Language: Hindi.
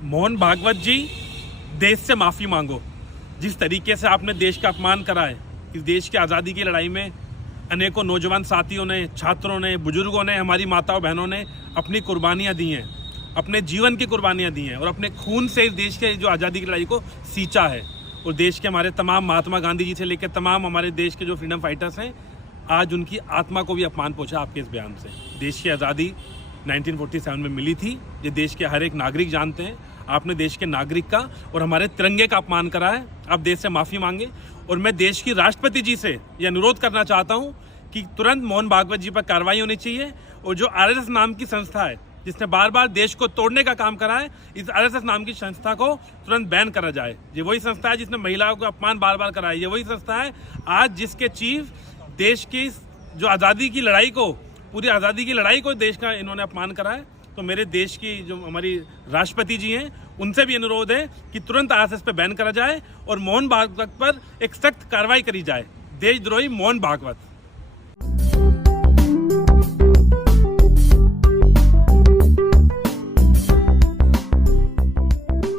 मोहन भागवत जी, देश से माफ़ी मांगो। जिस तरीके से आपने देश का अपमान करा है, इस देश की आज़ादी की लड़ाई में अनेकों नौजवान साथियों ने, छात्रों ने, बुजुर्गों ने, हमारी माताओं बहनों ने अपनी कुर्बानियाँ दी हैं, अपने जीवन की कुर्बानियाँ दी हैं और अपने खून से इस देश के जो आज़ादी की लड़ाई को सींचा है। और देश के हमारे तमाम महात्मा गांधी जी से लेकर तमाम हमारे देश के जो फ्रीडम फाइटर्स हैं, आज उनकी आत्मा को भी अपमान पहुंचा आपके इस बयान से। देश की आज़ादी 1947 में मिली थी, ये देश के हर एक नागरिक जानते हैं। आपने देश के नागरिक का और हमारे तिरंगे का अपमान करा है, आप देश से माफ़ी मांगे। और मैं देश की राष्ट्रपति जी से ये अनुरोध करना चाहता हूँ कि तुरंत मोहन भागवत जी पर कार्रवाई होनी चाहिए और जो आरएसएस नाम की संस्था है, जिसने बार बार देश को तोड़ने का काम करा है, इस आरएसएस नाम की संस्था को तुरंत बैन करा जाए। ये वही संस्था है जिसने महिलाओं को अपमान बार बार करा है। ये वही संस्था है आज जिसके चीफ देश की जो आज़ादी की लड़ाई को, पूरी आज़ादी की लड़ाई को देश का इन्होंने अपमान करा है। तो मेरे देश की जो हमारी राष्ट्रपति जी हैं, उनसे भी अनुरोध है कि तुरंत आरएसएस पे बैन करा जाए और मोहन भागवत पर एक सख्त कार्रवाई करी जाए। देशद्रोही मोहन भागवत।